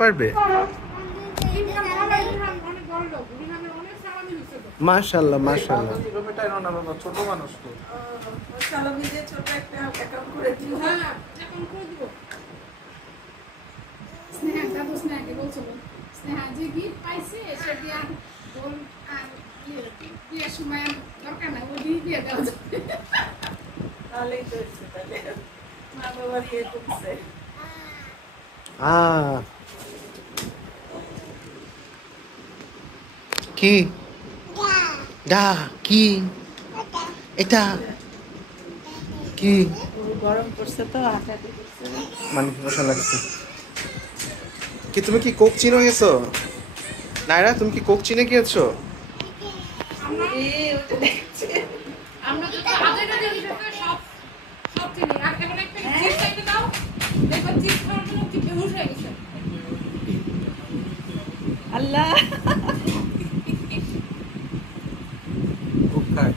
পারবে? মাশাআল্লাহ মাশাআল্লাহ। ছোট মানুষ তো ছোট একটা অ্যাকাউন্ট করে দিও। হ্যাঁ অ্যাকাউন্ট করে দিব। স্নেহা দাদু স্নেহাকে বলছিল স্নেহা যে গিফট পাইছে সে দিয়া বল আর দিয়ে সময় দরকার না ও দিয়ে দাও। তাহলেই তো হচ্ছে তাহলে মা বাবার ইয়ে করছে। কি ডা কি এটা কি গরম পড়ছে তো হাঁটাহাঁটি করছে মানে মশা লাগছে। কি তুমি কি কোক চিনে গেছো? নাইরা তুমি কি কোক চিনে গিয়েছো? আমরা তো আগে সব সব চিনি আর এখন একটা চিপস খাইতে দাও দেখো চিপস খাওয়ার জন্য কি বেহুশ হয়ে গেছে। আল্লাহ কোক খায়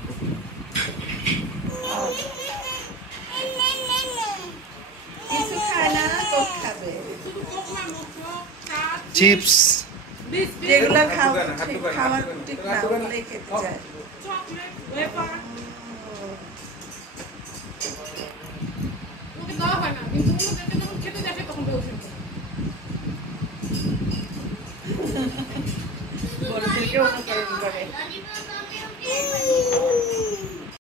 কিছু খায় না কোক খাবে চিপস যেগুলো খাওয়ার ঠিক না ওগুলোই খেতে চায়। ওকে দেওয়া হয় না কিন্তু ওদেরকে যখন খেতে দেখে তখন বেহুশ হয়ে যায়। বড়দেরকে অনুকরণ করে।